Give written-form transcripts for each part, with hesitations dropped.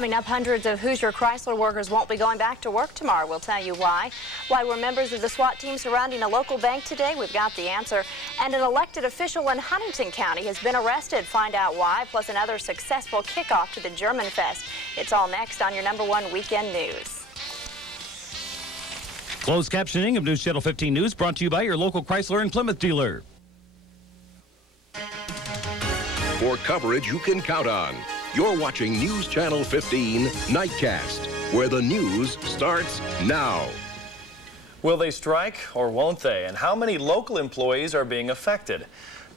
Coming up, hundreds of Hoosier Chrysler workers won't be going back to work tomorrow. We'll tell you why. Why were members of the SWAT team surrounding a local bank today? We've got the answer. And an elected official in Huntington County has been arrested. Find out why, plus another successful kickoff to the German Fest. It's all next on your #1 Weekend News. Closed captioning of News Channel 15 News brought to you by your local Chrysler and Plymouth dealer. For coverage you can count on, you're watching News Channel 15 Nightcast, where the news starts now. Will they strike or won't they? And how many local employees are being affected?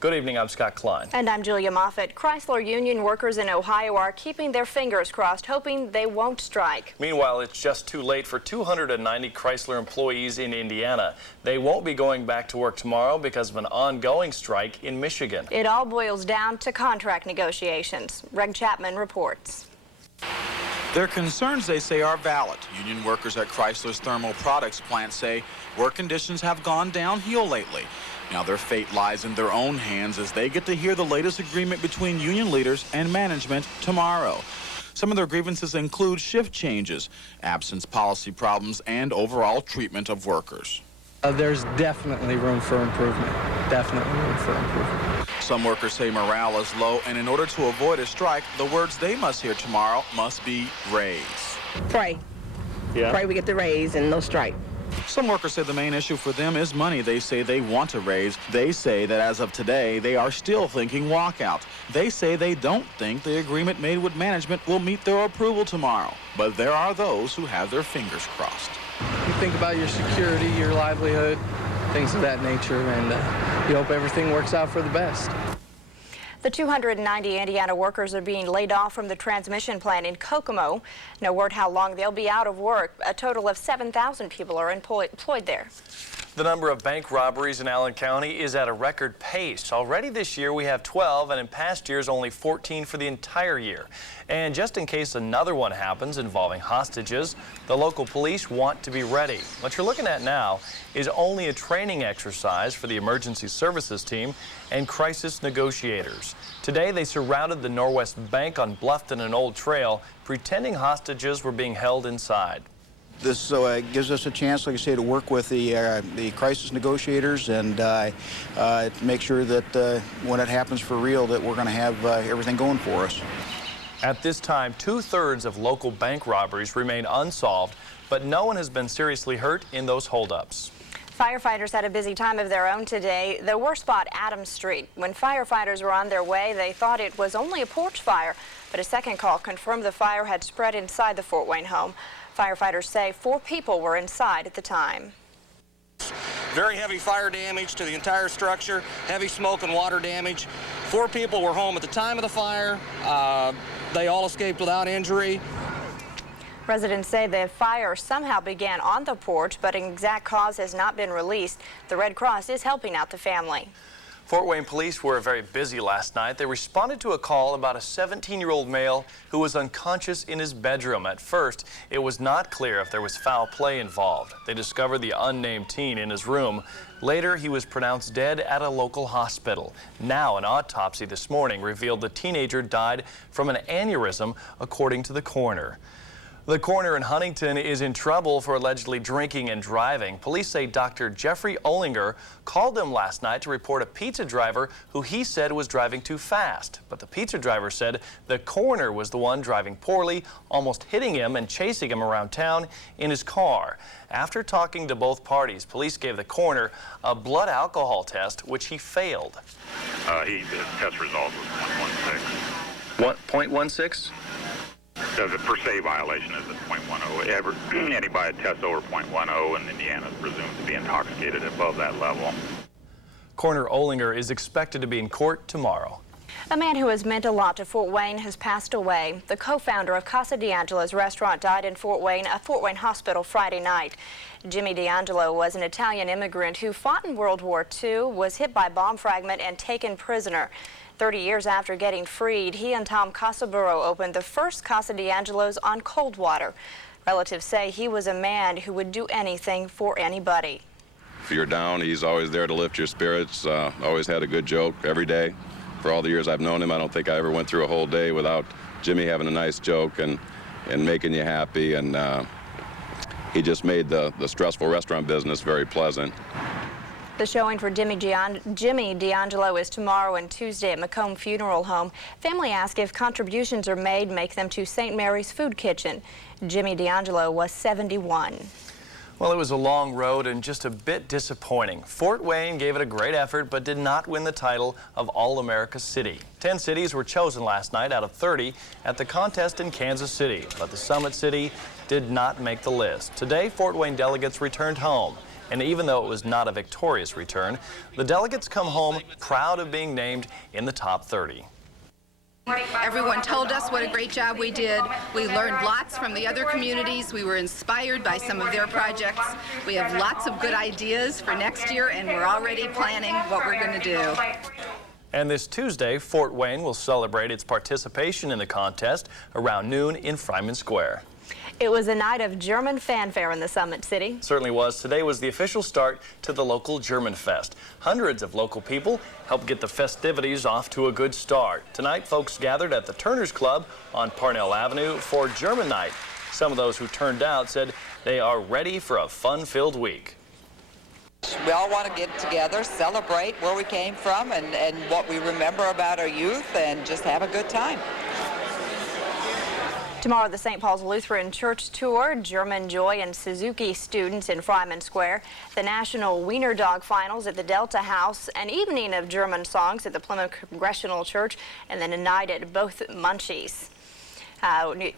Good evening, I'm Scott Kline. And I'm Julia Moffitt. Chrysler union workers in Ohio are keeping their fingers crossed, hoping they won't strike. Meanwhile, it's just too late for 290 Chrysler employees in Indiana. They won't be going back to work tomorrow because of an ongoing strike in Michigan. It all boils down to contract negotiations. Reg Chapman reports. Their concerns, they say, are valid. Union workers at Chrysler's thermal products plant say work conditions have gone downhill lately. Now their fate lies in their own hands as they get to hear the latest agreement between union leaders and management tomorrow. Some of their grievances include shift changes, absence policy problems, and overall treatment of workers. There's definitely room for improvement. Definitely room for improvement. Some workers say morale is low, and in order to avoid a strike, the words they must hear tomorrow must be raise. Pray. Yeah. Pray we get the raise and no strike. Some workers say the main issue for them is money. They say they want a raise. They say that as of today, they are still thinking walkout. They say they don't think the agreement made with management will meet their approval tomorrow. But there are those who have their fingers crossed. You think about your security, your livelihood, things of that nature, and you hope everything works out for the best. The 290 Indiana workers are being laid off from the transmission plant in Kokomo. No word how long they'll be out of work. A total of 7,000 people are employed there. The number of bank robberies in Allen County is at a record pace. Already this year we have 12, and in past years only 14 for the entire year. And just in case another one happens involving hostages, the local police want to be ready. What you're looking at now is only a training exercise for the emergency services team and crisis negotiators. Today they surrounded the Norwest Bank on Bluffton and Old Trail, pretending hostages were being held inside. This gives us a chance, like I say, to work with the crisis negotiators and make sure that when it happens for real that we're going to have everything going for us. At this time, 2/3 of local bank robberies remain unsolved, but no one has been seriously hurt in those holdups. Firefighters had a busy time of their own today. The worst spot, Adams Street. When firefighters were on their way, they thought it was only a porch fire, but a second call confirmed the fire had spread inside the Fort Wayne home. Firefighters say 4 people were inside at the time. Very heavy fire damage to the entire structure, heavy smoke and water damage. 4 people were home at the time of the fire. They all escaped without injury. Residents say the fire somehow began on the porch, but an exact cause has not been released. The Red Cross is helping out the family. Fort Wayne police were very busy last night. They responded to a call about a 17-year-old male who was unconscious in his bedroom. At first, it was not clear if there was foul play involved. They discovered the unnamed teen in his room. Later, he was pronounced dead at a local hospital. Now, an autopsy this morning revealed the teenager died from an aneurysm, according to the coroner. The coroner in Huntington is in trouble for allegedly drinking and driving. Police say Dr. Jeffrey Olinger called them last night to report a pizza driver who he said was driving too fast. But the pizza driver said the coroner was the one driving poorly, almost hitting him and chasing him around town in his car. After talking to both parties, police gave the coroner a blood alcohol test, which he failed. His test result was 1.16. 0.16? The per se violation is at 0.10. Anybody that tests over 0.10 in Indiana is presumed to be intoxicated above that level. Coroner Olinger is expected to be in court tomorrow. A man who has meant a lot to Fort Wayne has passed away. The co-founder of Casa D'Angelo's restaurant died in a Fort Wayne hospital Friday night. Jimmy D'Angelo was an Italian immigrant who fought in World War II, was hit by a bomb fragment and taken prisoner. 30 years after getting freed, he and Tom Casaburo opened the first Casa D'Angelo's on Coldwater. Relatives say he was a man who would do anything for anybody. If you're down, he's always there to lift your spirits. Always had a good joke every day. For all the years I've known him, I don't think I ever went through a whole day without Jimmy having a nice joke, and and making you happy, and he just made the stressful restaurant business very pleasant. The showing for Jimmy D'Angelo is tomorrow and Tuesday at McCoy Funeral Home. Family ask if contributions are made, make them to St. Mary's Food Kitchen. Jimmy D'Angelo was 71. Well, it was a long road and just a bit disappointing. Fort Wayne gave it a great effort but did not win the title of All-America City. 10 cities were chosen last night out of 30 at the contest in Kansas City, but the Summit City did not make the list. Today, Fort Wayne delegates returned home. And even though it was not a victorious return, the delegates come home proud of being named in the top 30. Everyone told us what a great job we did. We learned lots from the other communities. We were inspired by some of their projects. We have lots of good ideas for next year, and we're already planning what we're going to do. And this Tuesday, Fort Wayne will celebrate its participation in the contest around noon in Fryman Square. It was a night of German fanfare in the Summit City. Certainly was. Today was the official start to the local German Fest. Hundreds of local people helped get the festivities off to a good start. Tonight, folks gathered at the Turner's Club on Parnell Avenue for German Night. Some of those who turned out said they are ready for a fun-filled week. We all want to get together, celebrate where we came from and what we remember about our youth, and just have a good time. Tomorrow, the St. Paul's Lutheran Church Tour, German Joy and Suzuki students in Fryman Square, the National Wiener Dog Finals at the Delta House, an evening of German songs at the Plymouth Congregational Church, and then a night at both Munchies.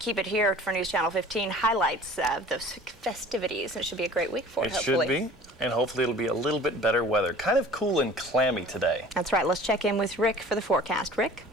Keep it here for News Channel 15 highlights of those festivities. It should be a great week for it, hopefully. It should be, and hopefully it'll be a little bit better weather. Kind of cool and clammy today. That's right. Let's check in with Rick for the forecast. Rick?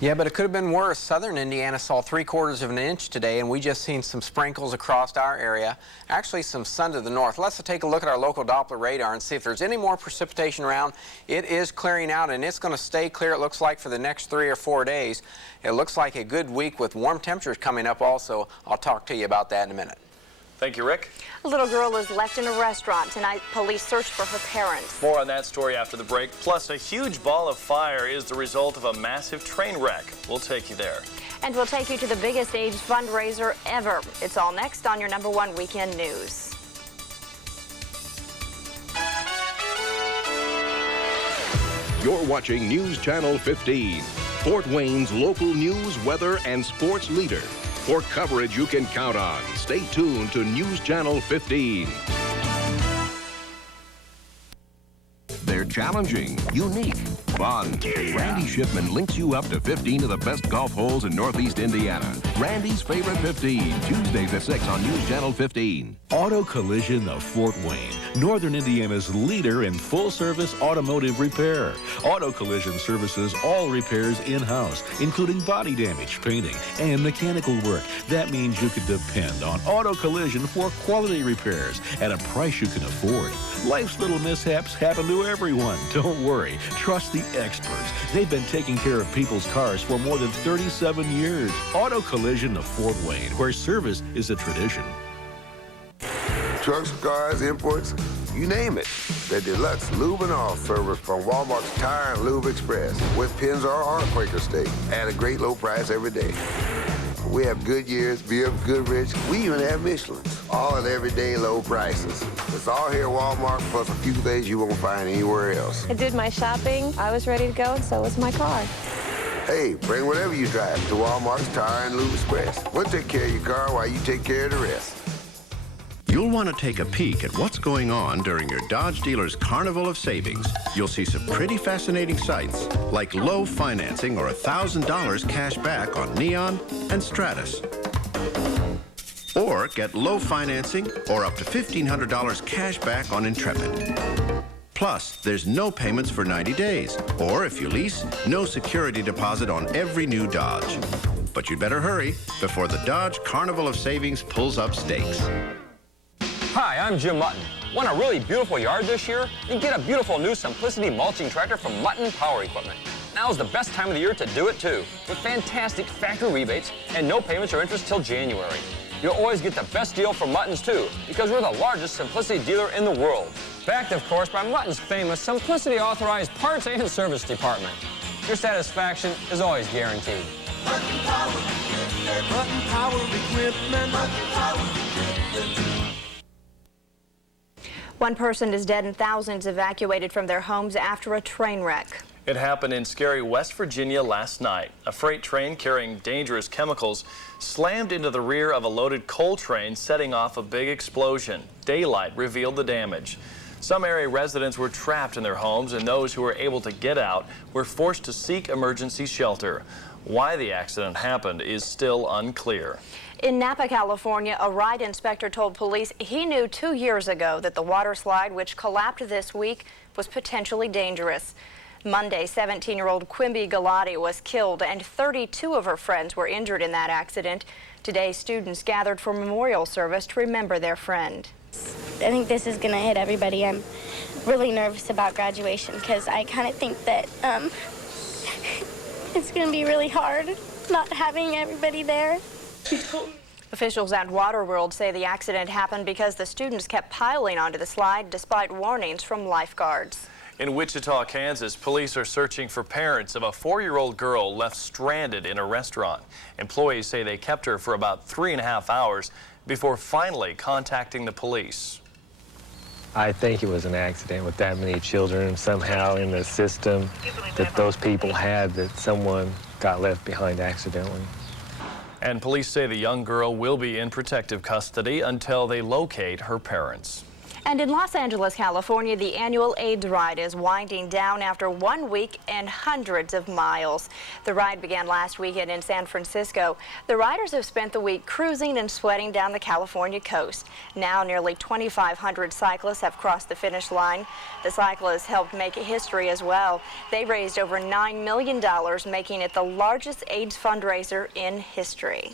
Yeah, but it could have been worse. Southern Indiana saw 3/4 of an inch today, and we just seen some sprinkles across our area. Actually, some sun to the north. Let's take a look at our local Doppler radar and see if there's any more precipitation around. It is clearing out, and it's going to stay clear, it looks like, for the next 3 or 4 days. It looks like a good week with warm temperatures coming up also. I'll talk to you about that in a minute. Thank you, Rick. A little girl is left in a restaurant tonight. Police search for her parents. More on that story after the break. Plus, a huge ball of fire is the result of a massive train wreck. We'll take you there. And we'll take you to the biggest AIDS fundraiser ever. It's all next on your #1 Weekend News. You're watching News Channel 15, Fort Wayne's local news, weather, and sports leader. For coverage you can count on, stay tuned to News Channel 15. They're challenging, unique, fun. Randy Shipman links you up to 15 of the best golf holes in Northeast Indiana. Randy's Favorite 15, Tuesdays at 6 on News Channel 15. Auto Collision of Fort Wayne, Northern Indiana's leader in full-service automotive repair. Auto Collision services all repairs in-house, including body damage, painting, and mechanical work. That means you can depend on Auto Collision for quality repairs at a price you can afford. Life's little mishaps happen to everyone. Don't worry. Trust the experts. They've been taking care of people's cars for more than 37 years. Auto Collision of Fort Wayne, where service is a tradition. Trucks, cars, imports, you name it. The deluxe lube and oil service from Walmart's Tire and Lube Express with Pins or Quaker Steak at a great low price every day. We have Goodyear's, BF Goodrich, we even have Michelin's, all at everyday low prices. It's all here at Walmart, plus a few things you won't find anywhere else. I did my shopping, I was ready to go, and so was my car. Hey, bring whatever you drive to Walmart's Tire and Lube Express. We'll take care of your car while you take care of the rest. You'll want to take a peek at what's going on during your Dodge dealer's Carnival of Savings. You'll see some pretty fascinating sights, like low financing or $1,000 cash back on Neon and Stratus. Or get low financing or up to $1,500 cash back on Intrepid. Plus, there's no payments for 90 days. Or if you lease, no security deposit on every new Dodge. But you'd better hurry before the Dodge Carnival of Savings pulls up stakes. Hi, I'm Jim Mutton. Want a really beautiful yard this year? You can get a beautiful new Simplicity mulching tractor from Mutton Power Equipment. Now's the best time of the year to do it too, with fantastic factory rebates and no payments or interest till January. You'll always get the best deal from Muttons too, because we're the largest Simplicity dealer in the world. Backed, of course, by Mutton's famous Simplicity authorized parts and service department. Your satisfaction is always guaranteed. Mutton Power shipment. One person is dead and thousands evacuated from their homes after a train wreck. It happened in scary West Virginia last night. A freight train carrying dangerous chemicals slammed into the rear of a loaded coal train, setting off a big explosion. Daylight revealed the damage. Some area residents were trapped in their homes, and those who were able to get out were forced to seek emergency shelter. Why the accident happened is still unclear. In Napa, California, a ride inspector told police he knew 2 years ago that the water slide, which collapsed this week, was potentially dangerous. Monday, 17-year-old Quimby Galati was killed and 32 of her friends were injured in that accident. Today, students gathered for a memorial service to remember their friend. I think this is going to hit everybody. I'm really nervous about graduation because I kind of think that it's going to be really hard not having everybody there. Officials at Waterworld say the accident happened because the students kept piling onto the slide despite warnings from lifeguards. In Wichita, Kansas, police are searching for parents of a 4-year-old girl left stranded in a restaurant. Employees say they kept her for about 3.5 hours before finally contacting the police. I think it was an accident with that many children somehow in the system that those people had, that someone got left behind accidentally. And police say the young girl will be in protective custody until they locate her parents. And in Los Angeles, California, the annual AIDS ride is winding down after 1 week and hundreds of miles. The ride began last weekend in San Francisco. The riders have spent the week cruising and sweating down the California coast. Now nearly 2,500 cyclists have crossed the finish line. The cyclists helped make history as well. They raised over $9 million, making it the largest AIDS fundraiser in history.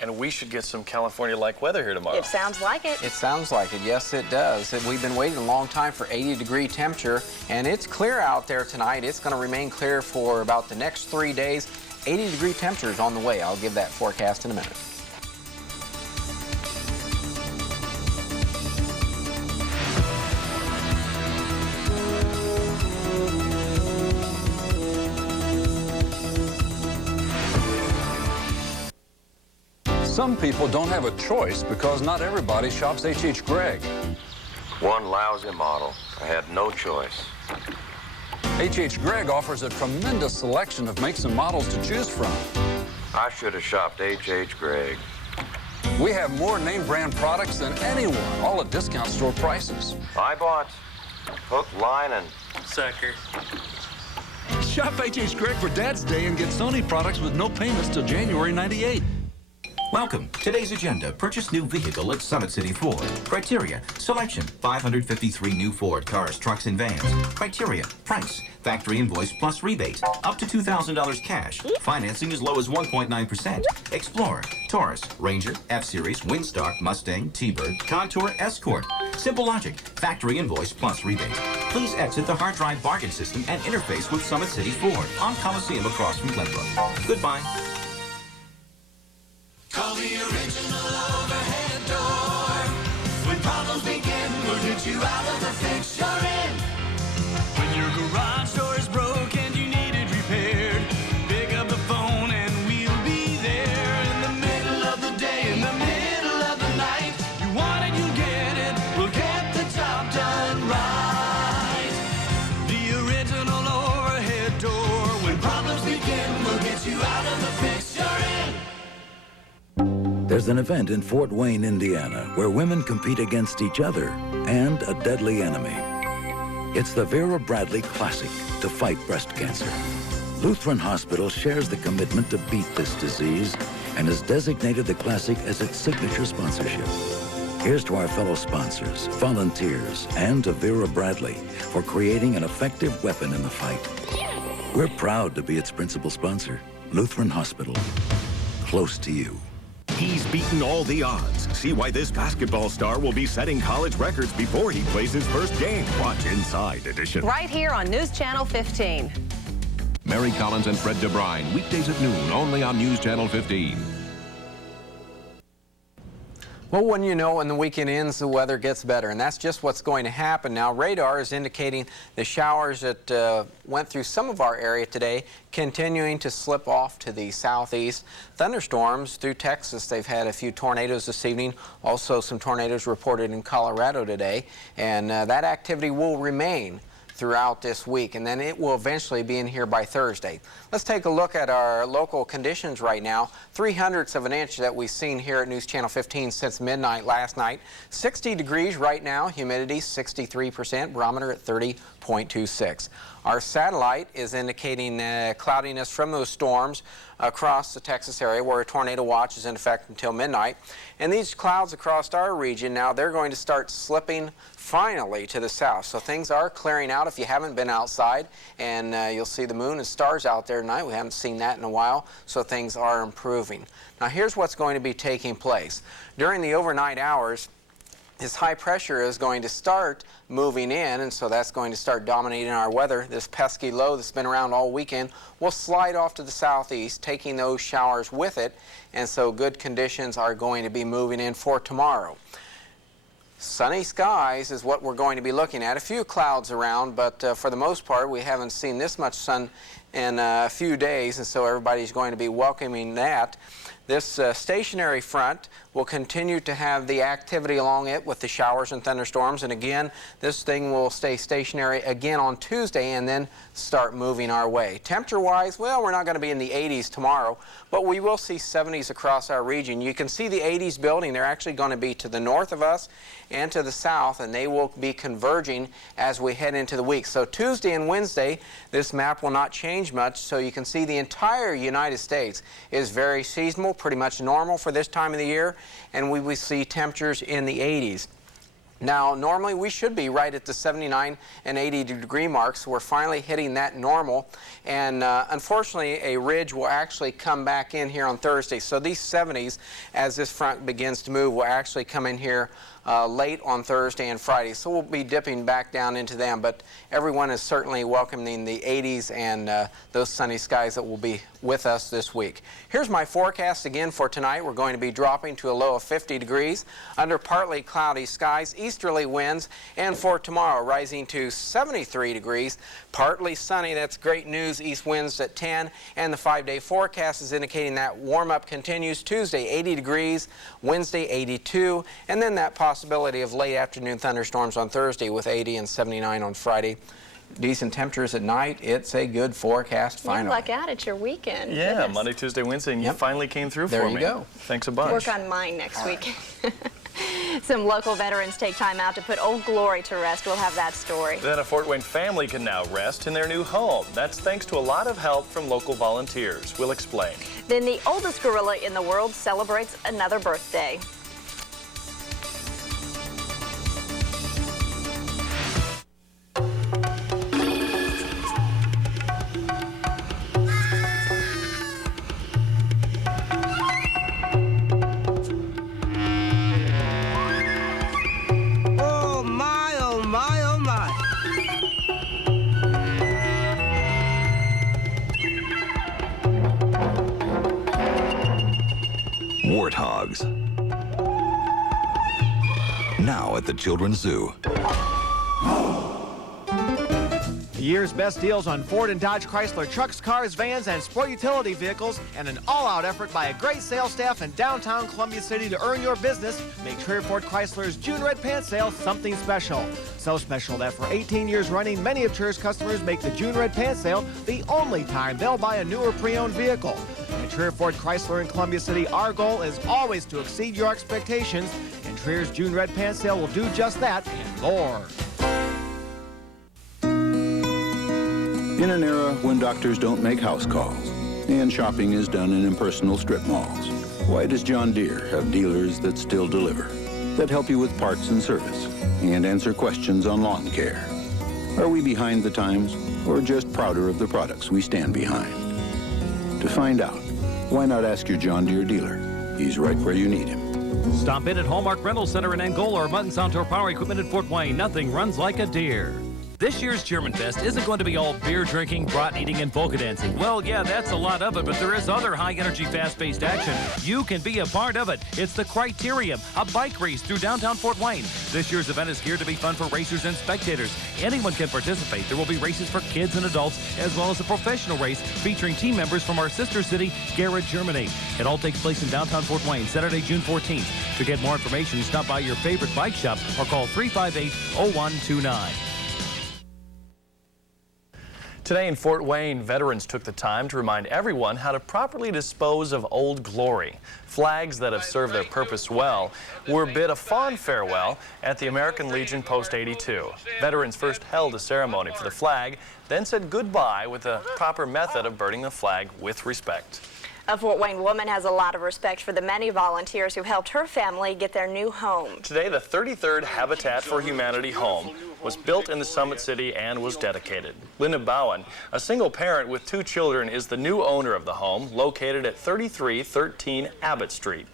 And we should get some California-like weather here tomorrow. It sounds like it. It sounds like it. Yes, it does. We've been waiting a long time for 80-degree temperature, and it's clear out there tonight. It's going to remain clear for about the next 3 days. 80-degree temperatures on the way. I'll give that forecast in a minute. Some people don't have a choice because not everybody shops H.H. Gregg. One lousy model. I had no choice. H.H. Gregg offers a tremendous selection of makes and models to choose from. I should have shopped H.H. Gregg. We have more name brand products than anyone, all at discount store prices. I bought hook, line, and sucker. Shop H.H. Gregg for Dad's Day and get Sony products with no payments till January '98. Welcome. Today's agenda: purchase new vehicle at Summit City Ford. Criteria: selection, 553 new Ford cars, trucks, and vans. Criteria: price, factory invoice plus rebate, up to $2,000 cash. Financing as low as 1.9%. Explorer, Taurus, Ranger, F-Series, Windstar, Mustang, T-Bird, Contour, Escort. Simple logic, factory invoice plus rebate. Please exit the hard drive bargain system and interface with Summit City Ford on Coliseum across from Glenbrook. Goodbye. Call the original overhead door. When problems begin, we'll get you out of the fix you're in. When your garage door is broke and you need it repaired, pick up the phone and we'll be there. In the middle of the day, in the middle of the night, you want it, you get it. We'll get the job done right. The original overhead door. When problems begin, we'll get you out of the fix you're in. There's an event in Fort Wayne, Indiana, where women compete against each other and a deadly enemy. It's the Vera Bradley Classic to fight breast cancer. Lutheran Hospital shares the commitment to beat this disease and has designated the Classic as its signature sponsorship. Here's to our fellow sponsors, volunteers, and to Vera Bradley for creating an effective weapon in the fight. We're proud to be its principal sponsor, Lutheran Hospital, close to you. He's beaten all the odds. See why this basketball star will be setting college records before he plays his first game. Watch Inside Edition. Right here on News Channel 15. Mary Collins and Fred DeBrine, weekdays at noon, only on News Channel 15. Well, when you know when the weekend ends, the weather gets better, and that's just what's going to happen. Now, radar is indicating the showers that went through some of our area today continuing to slip off to the southeast. Thunderstorms through Texas. They've had a few tornadoes this evening, also some tornadoes reported in Colorado today, and that activity will remain throughout this week, and then it will eventually be in here by Thursday. Let's take a look at our local conditions right now. 0.03 of an inch that we've seen here at News Channel 15 since midnight last night. 60 degrees right now, humidity 63%, barometer at 30.26. Our satellite is indicating cloudiness from those storms across the Texas area where a tornado watch is in effect until midnight. And these clouds across our region now, they're going to start slipping finally to the south. So things are clearing out if you haven't been outside, and you'll see the moon and stars out there tonight. We haven't seen that in a while, so things are improving. Now here's what's going to be taking place. During the overnight hours, this high pressure is going to start moving in, and so that's going to start dominating our weather. This pesky low that's been around all weekend will slide off to the southeast, taking those showers with it, and so good conditions are going to be moving in for tomorrow. Sunny skies is what we're going to be looking at. A few clouds around, but for the most part, we haven't seen this much sun in a few days, and so everybody's going to be welcoming that. This stationary front will continue to have the activity along it with the showers and thunderstorms, and again, this thing will stay stationary again on Tuesday and then start moving our way. Temperature-wise, well, we're not going to be in the 80s tomorrow, but we will see 70s across our region. You can see the 80s building. They're actually going to be to the north of us and to the south, and they will be converging as we head into the week. So Tuesday and Wednesday, this map will not change much, so you can see the entire United States is very seasonal, pretty much normal for this time of the year, and we will see temperatures in the 80s. Now, normally we should be right at the 79 and 80 degree marks. We're finally hitting that normal, and unfortunately a ridge will actually come back in here on Thursday. So these 70s, as this front begins to move, will actually come in here late on Thursday and Friday. So we'll be dipping back down into them, but everyone is certainly welcoming the 80s and those sunny skies that will be with us this week. Here's my forecast again for tonight. We're going to be dropping to a low of 50 degrees under partly cloudy skies, easterly winds, and for tomorrow rising to 73 degrees, partly sunny. That's great news. East winds at 10, and the 5-day forecast is indicating that warm-up continues. Tuesday 80 degrees, Wednesday 82, and then that possibility of late afternoon thunderstorms on Thursday with 80 and 79 on Friday. Decent temperatures at night. It's a good forecast finally. You luck out at your weekend. Yeah, Goodness. Monday, Tuesday, Wednesday, and you finally came through for me. There you go. Thanks a bunch. Work on mine next week. Some local veterans take time out to put Old Glory to rest. We'll have that story. Then a Fort Wayne family can now rest in their new home. That's thanks to a lot of help from local volunteers. We'll explain. Then the oldest gorilla in the world celebrates another birthday. Warthogs. Now at the Children's Zoo. The year's best deals on Ford and Dodge Chrysler trucks, cars, vans, and sport utility vehicles, and an all-out effort by a great sales staff in downtown Columbia City to earn your business make Trier Ford Chrysler's June Red Pants Sale something special. So special that for 18 years running, many of Trier's customers make the June Red Pants Sale the only time they'll buy a new or pre-owned vehicle. At Trier Ford Chrysler in Columbia City, our goal is always to exceed your expectations, and Trier's June Red Pants Sale will do just that and more. In an era when doctors don't make house calls and shopping is done in impersonal strip malls, why does John Deere have dealers that still deliver, that help you with parts and service, and answer questions on lawn care? Are we behind the times, or just prouder of the products we stand behind? To find out, why not ask your John Deere dealer? He's right where you need him. Stop in at Hallmark Rental Center in Angola or Mutton Sound Power Equipment in Fort Wayne. Nothing runs like a Deere. This year's German Fest isn't going to be all beer drinking, brat eating, and polka dancing. Well, yeah, that's a lot of it, but there is other high-energy, fast-paced action. You can be a part of it. It's the Criterium, a bike race through downtown Fort Wayne. This year's event is geared to be fun for racers and spectators. Anyone can participate. There will be races for kids and adults, as well as a professional race featuring team members from our sister city, Gera, Germany. It all takes place in downtown Fort Wayne, Saturday, June 14th. To get more information, stop by your favorite bike shop or call 358-0129. Today in Fort Wayne, veterans took the time to remind everyone how to properly dispose of Old Glory. Flags that have served their purpose well were bid a fond farewell at the American Legion Post 82. Veterans first held a ceremony for the flag, then said goodbye with a proper method of burning the flag with respect. A Fort Wayne woman has a lot of respect for the many volunteers who helped her family get their new home. Today, the 33rd Habitat for Humanity home was built in the Summit City and was dedicated. Linda Bowen, a single parent with 2 children, is the new owner of the home, located at 3313 Abbott Street.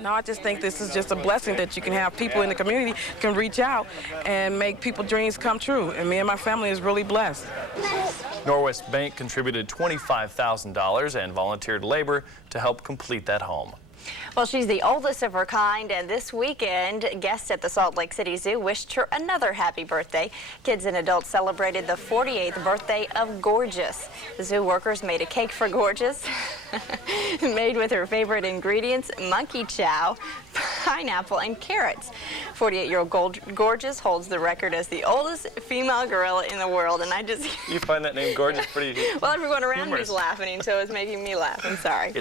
No, I just think this is just a blessing that you can have people in the community can reach out and make people's dreams come true. And me and my family is really blessed. Norwest Bank contributed $25,000 and volunteered labor to help complete that home. Well, she's the oldest of her kind, and this weekend, guests at the Salt Lake City Zoo wished her another happy birthday. Kids and adults celebrated the 48th birthday of Gorgeous. The zoo workers made a cake for Gorgeous, made with her favorite ingredients, monkey chow, pineapple, and carrots. 48-year-old Gorgeous holds the record as the oldest female gorilla in the world, and I just... You find that name Gorgeous pretty Well, everyone around me humorous. is laughing, so it's making me laugh. I'm sorry.